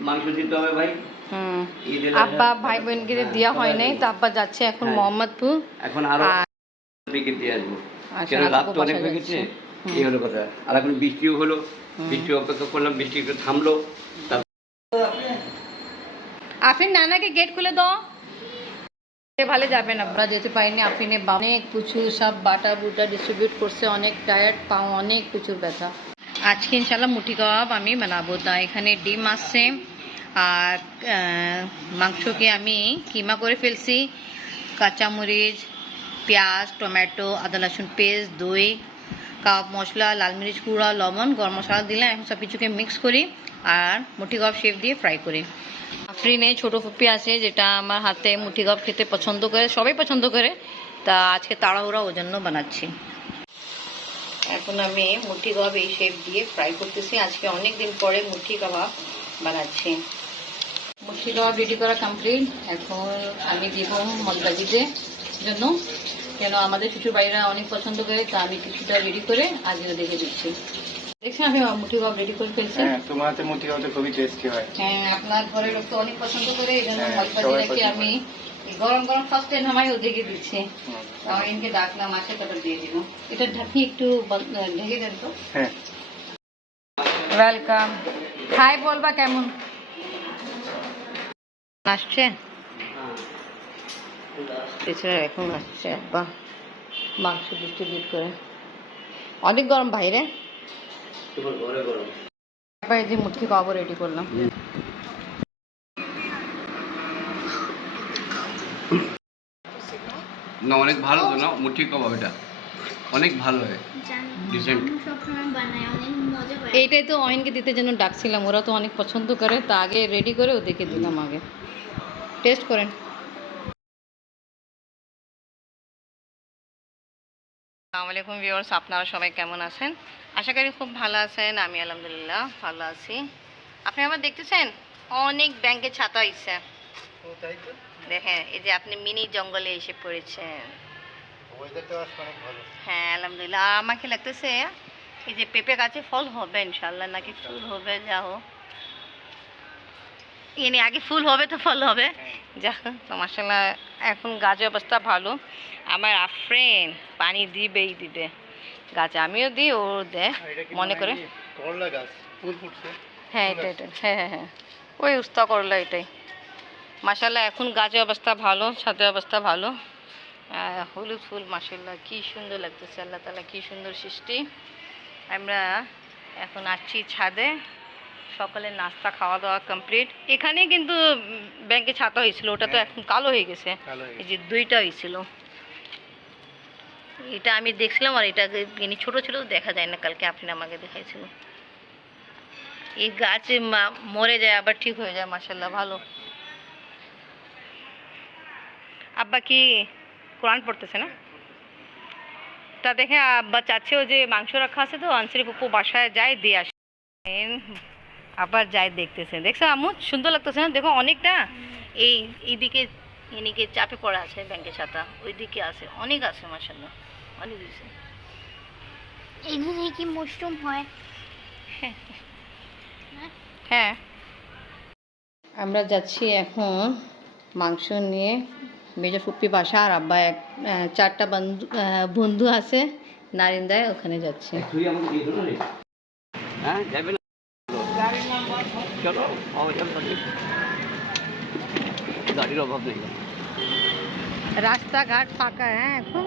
মাংস দিতে হবে ভাই। আব্বা বোনকে দেওয়া হয় নাই তো আব্বা যাচ্ছে এখন হ্যাঁ। মোহাম্মদপুর। এখন আরও প্যাকেট দিয়ে আসব। আচ্ছা, কেন তো অনেক হয়ে গেছে। এই হলো কথা। আর এখন বৃষ্টিও হলো। বৃষ্টি অপেক্ষা করলাম বৃষ্টি একটু থামলো। আফরিন নানাকে গেট খুলে দাও। ভালো যাবেন আমরা যেতে পারিনি। আফরিনে বা- অনেক কিছু সব বাটা বুটা ডিস্ট্রিবিউট করছে অনেক টায়ার্ড পাও অনেক প্রচুর ব্যথা। আজকে ইনশাল্লাহ মুঠি কাবাব আমি বানাবো। তা এখানে ডিম আসছে আর মাংসকে আমি কিমা করে ফেলছি। কাঁচামরিচ, পেঁয়াজ, টমেটো, আদা, রসুন পেস্ট, দই, কাবাব মশলা, লাল মরিচ গুঁড়া, লবণ, গরম মশলা দিলাম এখন সব কিছুকে মিক্স করি আর মুঠি কাবাব শেপ দিয়ে ফ্রাই করি। আফরিনে ছোটো ফুপি আছে যেটা আমার হাতে মুঠি কাবাব খেতে পছন্দ করে, সবাই পছন্দ করে। তা আজকে তাড়াহুড়া ওই জন্য বানাচ্ছি। এখন আমি মুঠি কাবাব এই শেপ দিয়ে ফ্রাই করতেছি। আজকে অনেক দিন পরে মুঠি কাবাব বানাচ্ছি। মুঠি কাবাব রেডি করা কমপ্লিট এখন আমি দিব মশলাজিতে জন্য। কেন আমাদের শ্বশুর বাড়িরা অনেক পছন্দ করে, তা আমি কিছুটা রেডি করে আজকে দেখে দিচ্ছি। দেখছেন আমি মুঠি রেডি করে ফেলছি। হ্যাঁ তোমার হাতে মুঠি খাওয়াতে খুবই টেস্টি হয়। হ্যাঁ আপনার ঘরের লোক তো অনেক পছন্দ করে এই জন্য হ্যাঁ, আমি গরম গরম ফার্স্টে নামাই ওদিকে দিচ্ছি। হুম। আমার ইনকে ডাকলাম আসে তারপর দিয়ে দিব। এটা ঢাকি একটু ঢেকে দেন তো। হ্যাঁ। ওয়েলকাম হাই বলবা কেমন? আসছে? এছাড়া এখন আসছে আব্বা। মাংস ডিস্ট্রিবিউট করে। অনেক গরম বাইরে এই যে মুটকি কাবাব রেডি করলাম। না অনেক ভালো তো না মুঠি কাবাব এটা। অনেক ভালো হয়। ডিসেন্ট এইটাই তো অয়নকে দিতে জন্য ডাকছিলাম ওরা তো অনেক পছন্দ করে তা আগে রেডি করে ওদেরকে দিলাম আগে। টেস্ট করেন। আসসালামু আলাইকুম ভিউয়ার্স আপনারা সবাই কেমন আছেন? আশা করি খুব ভালো আছেন আমি আলহামদুলিল্লাহ ভালো আছি। আপনি আবার দেখতেছেন? অনেক ব্যাংকে ছাতা হয়েছে দেখেন এই যে আপনি মিনি জঙ্গলে এসে পড়েছেন। হ্যাঁ আলহামদুলিল্লাহ। আমাকে লাগতেছে এই যে পেঁপে গাছে ফল হবে ইনশাল্লাহ নাকি ফুল হবে যা হোক। এনে আগে ফুল হবে তো ফল হবে। যা হোক, তো মাসাল্লাহ এখন গাছের অবস্থা ভালো। আমার আফ্রেন পানি দিবেই দিবে। গাছে আমিও দিই ও দেয় মনে করে। করলা গাছ? ফুল ফুটছে। হ্যাঁ এটা এটা হ্যাঁ হ্যাঁ হ্যাঁ। ওই উস্তা করল এটাই। মাসাল্লাহ এখন গাছের অবস্থা ভালো ছাদের অবস্থা ভালো। হলুদ ফুল মাসাল্লাহ কি সুন্দর লাগতেছে আল্লাহ তালা কি সুন্দর সৃষ্টি। আমরা এখন আসছি ছাদে সকালে নাস্তা খাওয়া দাওয়া কমপ্লিট এখানে কিন্তু ব্যাংকে ছাতা হয়েছিল ওটা তো হ্যাঁ। এখন কালো হয়ে গেছে। এই যে দুইটা হয়েছিল। এটা আমি দেখছিলাম আর এটা এমনি ছোট ছিল, দেখা যায় না কালকে আপনি আমাকে দেখাইছিল এই গাছ মরে যায়, আবার ঠিক হয়ে যায় মাসাল্লাহ ভালো। আব্বা কি কোরআন পড়তেছে না? তা দেখে আব্বা চাচ্ছেও যে মাংস রাখা আছে তো, আনসারি পুপু বাসায় যায়, দিয়ে আসে। আবার যাই দেখতেছে। দেখছ আম্মু, সুন্দর লাগতেছে না? দেখো অনেকটা। এই, এইদিকে এদিকে চাপে পড়া আছে ব্যাংকের ছাতা, ওইদিকে আছে, অনেক আছে মাসাল্লাহ অনেক দিছে এগুলো কি মশরুম হয়? হ্যাঁ। আমরা যাচ্ছি এখন মাংস নিয়ে। মেজর ফুপ্পি বাসা আর আব্বা এক চারটা বন্ধু বন্ধু আছে নারিন্দায় ওখানে যাচ্ছে। হ্যাঁ রাস্তাঘাট ফাঁকা হ্যাঁ এখন।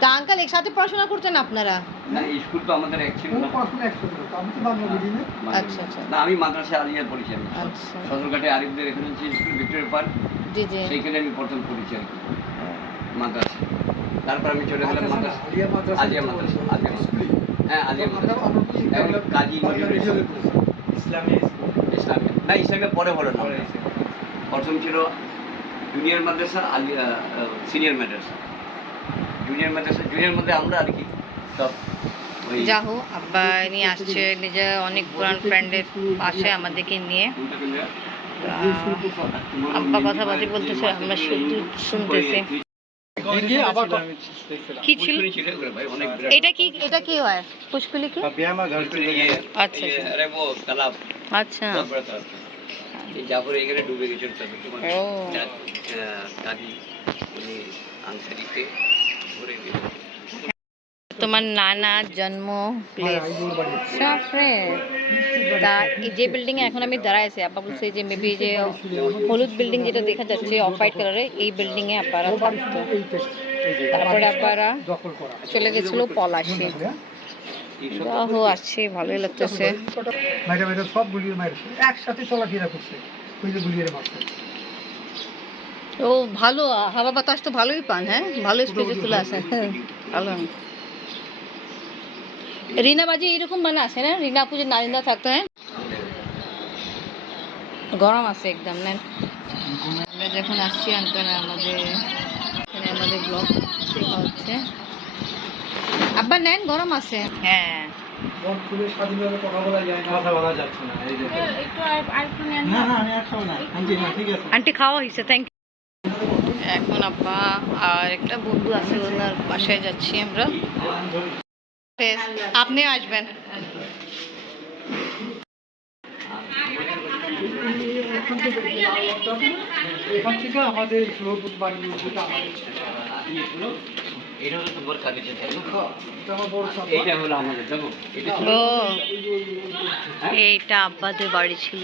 তা আঙ্কাল একসাথে পড়াশোনা করতেন আপনারা? না স্কুল তো আমাদের এক ছিল। না আচ্ছা, আচ্ছা। না আমি মাদ্রাসা আলিয়া পড়েছি আমি। আচ্ছা। সদরঘাটে আরিফদের রেফারেন্সি স্কুল ভিক্টোরিয়া পার্ক। জি জি। সেইখানে আমি প্রথম পড়েছি আর কি। মাদ্রাসা। তারপর আমি চলে গেলাম মাদ্রাসা আলিয়া মাদ্রাসা আলিয়া মাদ্রাসা আলিয়া স্কুল হ্যাঁ আলিয়া মাদ্রাসা এখন কাজী নজরুল ইসলাম। ইসলামী ইসলামিয়া না ইসলামিয়া পরে হলো না। প্রথম ছিল junior Madrasa Aliya senior Madrasa. Junior যাহো আব্বা নিয়ে আসছে নিজের অনেক পুরান ফ্রেন্ডের পাশে আমাদেরকে নিয়ে। আব্বা কথা বাজি বলতেছে আমরা শুধু শুনতেছি। এটা কি এটা কি কি? আচ্ছা, আচ্ছা।, আচ্ছা। ডুবে গেছিল তোমার নানার জন্ম, প্লেস তা যে বিল্ডিং এখন আমি দাঁড়ায় আছি আব্বা বলছে যে মেবি যে হলুদ বিল্ডিং যেটা দেখা যাচ্ছে অফ হোয়াইট কালারে এই বিল্ডিং এ আপারা থাকতো। তারপরে আপারা চলে গেছিল পলাশে। আসছে ভালোই লাগতেছে। সব গুলিয়ে একসাথে চলাফেরা করছে। ওই যে গুলিয়ে মারছে ও ভালো হাওয়া বাতাস তো ভালোই পান হ্যাঁ? ভালো স্পেসে চলে আসে হ্যাঁ, ভালো রিনা বাজি এরকম মানে আসে না রিনা আপু যে নারিন্দা থাকতো হ্যাঁ? গরম আছে একদম নেন। আমরা যখন আসছি আঙ্কাল আমাদের এখানে আমাদের ব্লগ হচ্ছে। আব্বা নেন গরম আছে। হ্যাঁ। খুলে স্বাধীনভাবে কথা বলা যায় না কথা বলা যাচ্ছে না এই যে না না আমি আর খাব না। আন্টি না ঠিক আছে। আন্টি খাওয়া হয়েছে থ্যাংক এখন আব্বা আর একটা বন্ধু আছে ওনার বাসায় যাচ্ছি আমরা। বেশ, আপনিও আসবেন। এখান থেকে আমাদের বাড়ি এইটা আব্বাদের বাড়ি ছিল।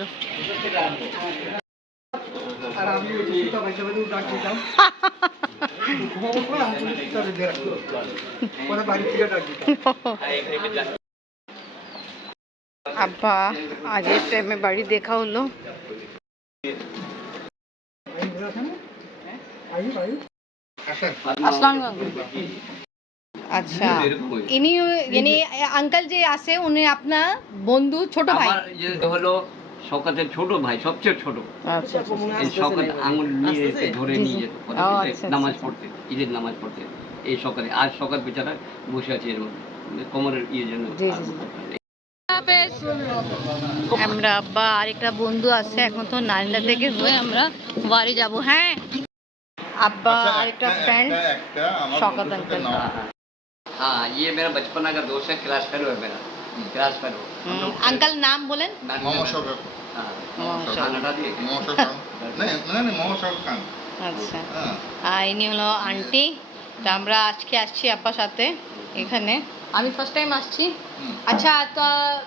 আর আমি ওই সীতা ডাক দিতাম। আব্বা আগের টাইমে বাড়ি দেখা হলো। আচ্ছা ইনি ইনি আঙ্কেল যে আছে উনি আপনার বন্ধু ছোট ভাই? হলো শকাতের ছোট ভাই সবচেয়ে ছোট। আচ্ছা, আচ্ছা, আচ্ছা। এই শকাত আঙুল নিয়ে এসে ধরে নিয়ে যেত। নামাজ পড়তে ঈদের নামাজ পড়তে। এই সকালে আর সকাল বেচারা বসে আছে এর মধ্যে। মানে কোমরের ইয়ের জন্য আমরা আব্বা আরেকটা বন্ধু আছে এখন তো নারিন্দা থেকে হয়ে আমরা বাড়ি যাব। হ্যাঁ। আব্বা আরেকটা ফ্রেন্ড সকাল হ্যাঁ ইয়ে মেরা বচপনা কা দোষ হ্যাঁ ক্লাস ফেলো মেরা গ্রাস আঙ্কাল নাম বলেন। হ্যাঁ, আচ্ছা। আর ইনি হলো আন্টি। তা আমরা আজকে আসছি আপার সাথে এখানে। আমি ফার্স্ট টাইম আসছি। আচ্ছা তা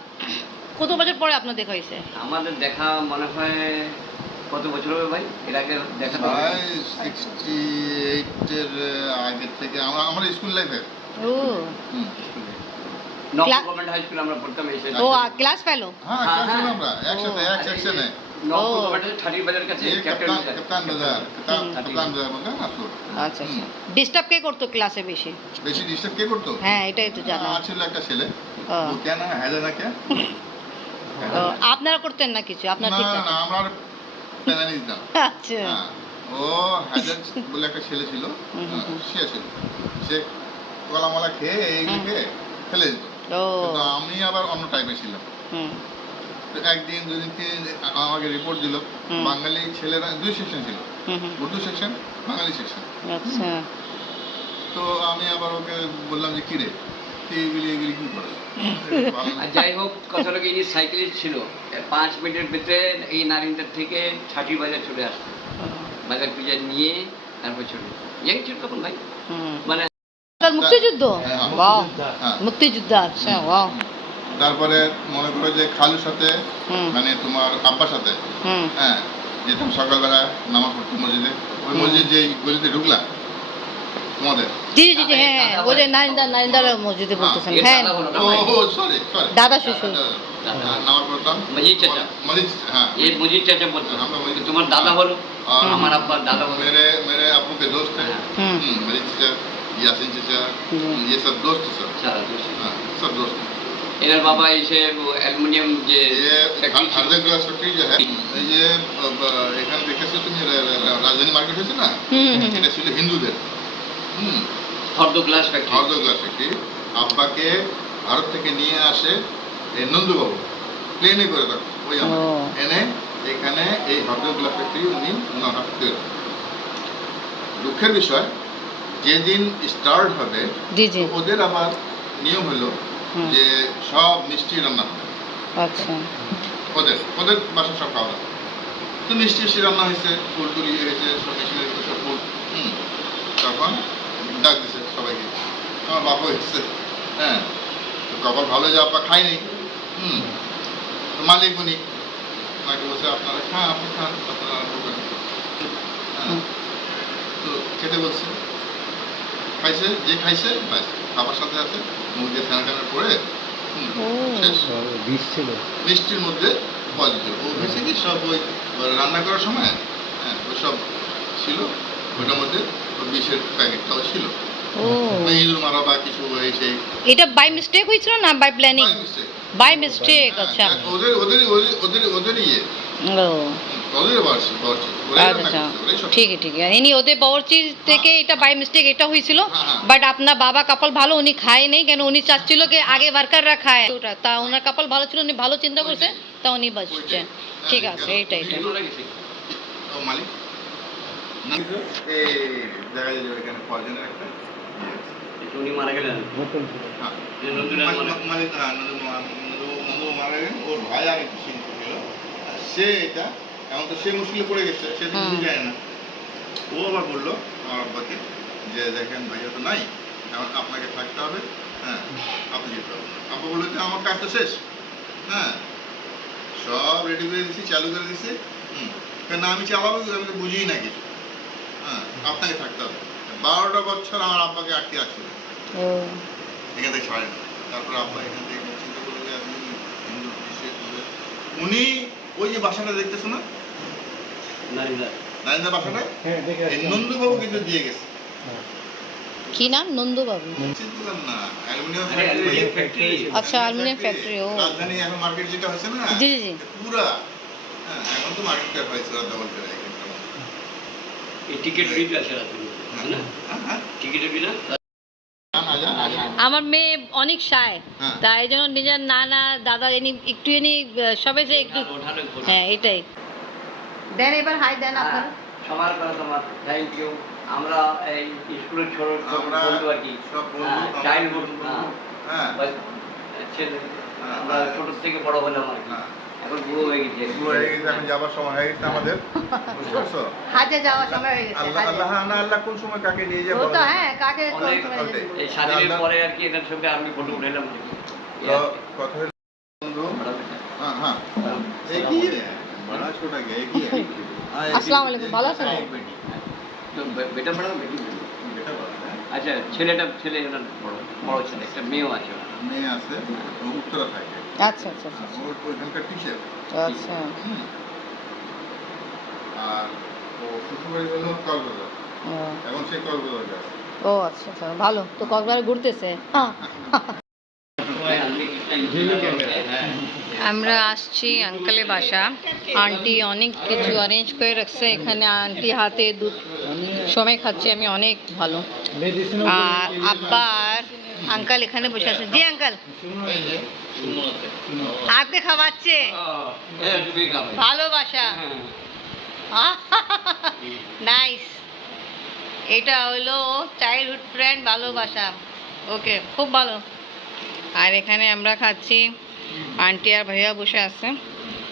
কত বছর পরে আপনার দেখা হয়েছে? আমাদের দেখা মনে হয় কত বছর হবে ভাই? এর আগে দেখা ভাই সিক্সটি এইটের আগের থেকে। আমার স্কুল লাইফে ও। গভর্নমেন্ট হাই স্কুল আমরা পড়তাম এই ও ক্লাস ফেলো হ্যাঁ হ্যাঁ, হ্যাঁ। আমরা একসাথে এক সেকশনে নক গভর্নমেন্ট ঠাটির বাজার কাছে এই ক্যাপ্টেন কাপ্তান কাপ্তান বাজার কাপ্তান বাজার বলতে না তো আচ্ছা আচ্ছা। ডিস্টার্ব কে করতো ক্লাসে বেশি? বেশি ডিস্টার্ব কে করতো? হ্যাঁ এটাই তো জানা। ছিল একটা ছেলে। ও, কে আপনারা করতেন না কিছু? আপনার না ঠিক না আছে আমরা পেনানি দিতাম। আচ্ছা। ও বলে একটা ছেলে ছিল। সে ছিল। সে কলামলা খেয়ে ফেলে দিত। ও কিন্তু আমি আবার অন্য টাইপের ছিলাম। তো একদিন দুদিন তিন আমাকে রিপোর্ট দিল বাঙালি ছেলেরা দুই সেকশন ছিল। হুম হুম। উর্দু সেকশন বাঙালি সেকশন আচ্ছা। তো আমি আবার ওকে বললাম যে এগুলি এগুলি কি করে। আর যাই হোক কথাটা কি ইনি সাইকেলিস্ট ছিল। পাঁচ মিনিটের ভিতরে এই নারিন্দার থেকে ছাটি বাজার চলে আসতো বাজার পূজা নিয়ে তারপর চলে ইয়াং ছিল তখন ভাই। মানে মুক্তিযুদ্ধ? হ্যাঁ, হ্যাঁ, হ্যাঁ, মুক্তিযুদ্ধ আচ্ছা ওয়াও তারপরে মনে করো যে খালুর সাথে মানে তোমার আব্বার সাথে হ্যাঁ যেতাম সকালবেলা নামাজ পড়তো মসজিদে। ওই মসজিদ যে গলিতে ঢুকলা তোমাদের? জি জি জি হ্যাঁ ওই যে নাইন্দা নাইন্দার মসজিদে বলতেছেন হ্যাঁ। ও সরি সরি দাদা শ্বশুর। নামাজ পড়তাম। মজিদ চাচা। মজিদ হ্যাঁ। এই মজিদ চাচা বলতো তোমার দাদা হলো আমার আব্বার দাদা হলো। মেরে মেরে আপুকে দোস্ত হ্যাঁ মজিদ চাচা। সব দোস্ত সব দোস্ত বাবা এসে অ্যালুমিনিয়াম যে গ্লাস ফ্যাক্টরি যে এই যে দেখেছ তুমি রাজধানী মার্কেট হয়েছে না এটা ছিল হিন্দুদের গ্লাস ফ্যাক্টরি গ্লাস ফ্যাক্টরি আব্বাকে ভারত থেকে নিয়ে আসে এই নন্দুবাবু প্লেনে করে তখন ওই আমার এনে এখানে এই হর্দ গ্লাস ফ্যাক্টরি উনি হাত দুঃখের বিষয় যেদিন স্টার্ট হবে জি জি। ওদের আবার নিয়ম হলো যে সব মিষ্টি রান্না হবে। আচ্ছা। ওদের ওদের বাসা সব খাওয়া তো মিষ্টি মিষ্টি রান্না হয়েছে ফুল টুল ইয়ে হয়েছে সব মেশিনের ভিতরে সব ফুল। হুম তখন ডাক দিছে সবাইকে। আমার বাবা এসছে। হ্যাঁ তো কপাল ভালো যে আপা খাইনি হুম মালিক উনি ওনাকে বলছে আপনারা খান আপনি খান আপনারা হ্যাঁ। তো খেতে বলছে। খাইছে যে খাইছে ব্যাস খাবার সাথে আছে মুখ দিয়ে ট্যান করে মিষ্টির মধ্যে পজিটিভ ও হয়েছে কি সব ওই রান্না করার সময় হ্যাঁ ওই সব ছিল ওটার মধ্যে বিষের প্যাকেটটাও ছিল। ও। ওই মারা বা কিছু এই সেই এটা বাই মিস্টেক হয়েছিল না বাই প্ল্যানিং বাই মিস্টেক হ্যাঁ, আচ্ছা। ওদের ওদের ওদের ওদের ইয়ে। আচ্ছা সব ঠিক ইনি ওদের থেকে এটা বাই মিস্টেক এটা হয়েছিল। হ্যাঁ, হ্যাঁ। বাট আপনার বাবা কপাল ভালো উনি খায় নেই। কেন উনি চাচ্ছিল কি আগে ওয়ার্কাররা খায়? ওটা তা ওনার কপাল ভালো ছিল উনি ভালো চিন্তা করছে তা উনি বাঁচছে। ঠিক আছে এটা যে ইয়ে। উনি মারা গেলেন। হ্যাঁ। যে মানে- মারা- মানে হ্যাঁ, গেলেন, ওর ভাই সে এটা এখন তো সে মুশকিলে পড়ে গেছে সে তো। কিছু জানে না। ও আবার বলল আমার আব্বাকে যে দেখেন ভাইয়া তো নাই এখন আপনাকে থাকতে হবে হ্যাঁ আপনি যেতে হবে। আব্বা বলল যে আমার কাজ তো শেষ হ্যাঁ সব রেডি করে দিছি চালু করে দিছি হুম কেন আমি চালাবো আমি তো বুঝিই না কিছু হ্যাঁ আপনাকে থাকতে হবে। বারোটা বছর আমার আব্বাকে আটকে রাখছিল ও। এখান থেকে ছাড়েন তারপর আব্বা এখান থেকে চিন্তা করল যে আমি হিন্দু উনি ওই যে বাসাটা দেখতেছো না? নারিন্দা হ্যাঁ এই নন্দুবাবু কিন্তু দিয়ে গেছে। কি নাম? নন্দু বাবু চিন্তা করেন না। অ্যালুমিনিয়াম আরে, অ্যালুমিনিয়াম ফ্যাক্টরি। আচ্ছা, অ্যালুমিনিয়াম ফ্যাক্টরি, ও। রাজধানী এখন মার্কেট যেটা হয়েছে না জি, জি, জি। পুরা। হ্যাঁ এখন তো মার্কেট ক্যাপ হয়েছে ডবল করে এই টিকিট বিল আছে না হ্যাঁ টিকিটের বিল আমার মেয়ে অনেক সায়। তাই জন্য নিজের নানা দাদা এনি একটু এনি সবে যে একটু। হ্যাঁ এটাই। দেন এবার হাই হ্যাঁ, দেন আপনারা। সবার করে তোমার থ্যাংক ইউ আমরা এই স্কুলের ছোট বন্ধু আর কি। চাইল্ড বন্ধু হ্যাঁ ছেলে আমরা ছোট থেকে বড় হলাম আর কি। আমাদের। যাওয়ার সময় আল্লাহ কোন সময় কাকে নিয়ে হ্যাঁ কাকে এই পরে আর কি এটার সঙ্গে আমি ফটো बड़ा छोटा क्या एक ही है हाँ, एक ही- अस्सलाम वालेकुम, ভালো আছেন? हाँ, एक बेटी তো বে- বেটা বড় না বেটি বড়? बेटा बड़ा है আচ্ছা ছেলেটা ছেলে ওনার বড় বড় ছেলে একটা মেয়েও আছে ওনার। মেয়ে আছে ও উত্তরা থাকে আচ্ছা আচ্ছা আচ্ছা ও ওইখানকার টিচার আচ্ছা আর ও শ্বশুরবাড়ি হলো কক্সবাজার ও, এখন সে কক্সবাজার যায় ও আচ্ছা আচ্ছা ভালো তো কক্সবাজার ঘুরতেছে হ্যাঁ। আমরা আসছি আঙ্কেলের বাসা। আন্টি অনেক কিছু অ্যারেঞ্জ করে রাখছে। এখানে আন্টি হাতে দুধ, সময় খাচ্ছি আমি, অনেক ভালো। আর আব্বা আর আঙ্কেল এখানে বসে আছে জি, আঙ্কেল। আপকে খাওয়াচ্ছে। ভালোবাসা। নাইস এটা হলো চাইল্ডহুড ফ্রেন্ড ভালোবাসা। ওকে খুব ভালো। আর এখানে আমরা খাচ্ছি আন্টি আর ভাইয়া বসে আছে।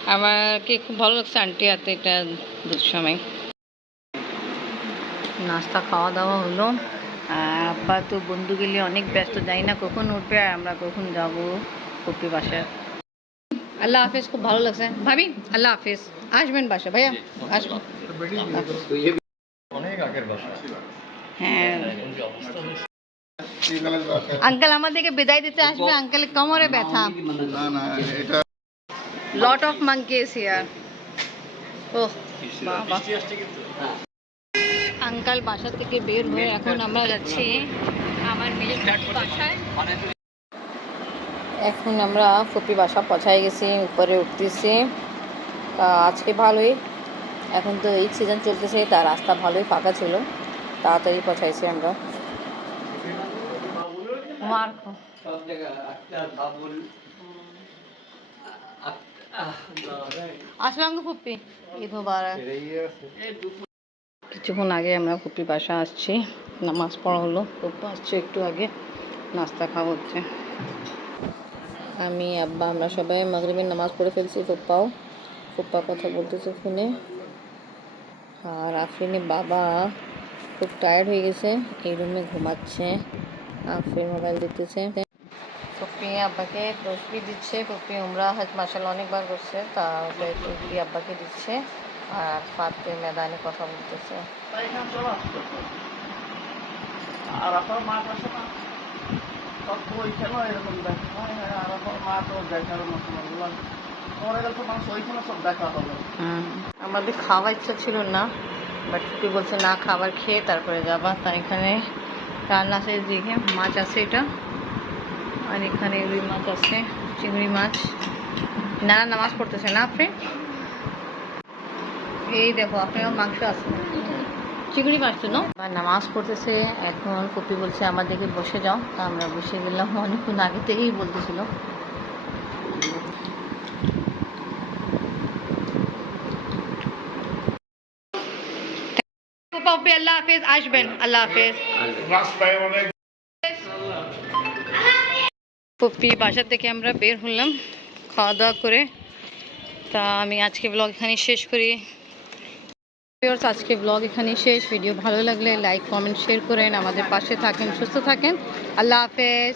আমাকে খুব ভালো লাগছে আন্টি হাতে এটা দুধ সময়। নাস্তা খাওয়া দাওয়া হলো। আর আব্বা তো বন্ধু গেলে অনেক ব্যস্ত যাই না কখন উঠবে আর আমরা কখন যাব কপি বাসায়। আল্লাহ হাফেজ খুব ভালো লাগছে। ভাবি আল্লাহ হাফেজ। আসবেন বাসা ভাইয়া আসবেন। হ্যাঁ। আঙ্কেল আমাদেরকে বিদায় দিতে আসবে। আঙ্কেল কোমরে ব্যথা। না না এটা লট অফ মাঙ্কিস হিয়ার বাবা। আঙ্কেল বাসা থেকে বের হয়ে এখন আমরা যাচ্ছি আমার মেয়ের এখন আমরা ফুপি বাসা পৌঁছায় গেছি, উপরে উঠতেছি। আজকে ভালোই। এখন তো এই সিজন চলতেছে তার রাস্তা ভালোই ফাঁকা ছিল। তাড়াতাড়ি পৌঁছাইছি আমরা। মার্কো সব জায়গায় আক্তার বাবুল ঈদ মুবারক। কিছুক্ষণ আগে আমরা ফুপির বাসা আসছি নামাজ পড়া হলো ফুপ্পা আসছে একটু আগে নাস্তা খাওয়া হচ্ছে। আমি আব্বা আমরা সবাই মাগরিবের নামাজ পড়ে ফেলছি ফুপ্পাও। ফুপ্পা কথা বলতেছে ফোনে আর আফরিনের বাবা খুব টায়ার্ড হয়ে গেছে এই রুমে ঘুমাচ্ছে। আফরিন মোবাইল দেখতেছে ফুপি আব্বাকে তসবি দিচ্ছে। ফুপি উমরা হাজ মাসাল অনেকবার করছে। তা তসবি আব্বাকে দিচ্ছে। আর ফাতে ময়দানে কথা বলতেছে। আর আপনার না? এরকম দেখা হয়। আর আপনার মাঠও দেখার মতো বললাম পরে গেলে তো মানুষ ওইখানে সব দেখা হবে। আমাদের খাওয়া ইচ্ছা ছিল না বাট ফুপি বলছে না খাবার খেয়ে তারপরে যাবা। তাই এখানে রান্না আছে দিকে মাছ আছে এটা। আর এখানে রুই মাছ আছে চিংড়ি মাছ। না নামাজ পড়তেছে না আপনি? এই দেখো আপনার মাংস আছে। চিংড়ি মাছ তো না? নামাজ পড়তেছে এখন কপি বলছে আমাদেরকে বসে যাও। তা আমরা বসে গেলাম অনেকক্ষণ আগে থেকেই বলতেছিল। ফুপি আল্লাহ হাফেজ, আসবেন, আল্লাহ হাফেজ। পপ্পি বাসা থেকে আমরা বের হলাম খাওয়া দাওয়া করে। তা আমি আজকে ব্লগ এখানে শেষ করি। আজকে ব্লগ এখানে শেষ। ভিডিও ভালো লাগলে লাইক কমেন্ট শেয়ার করেন। আমাদের পাশে থাকেন, সুস্থ থাকেন। আল্লাহ হাফেজ।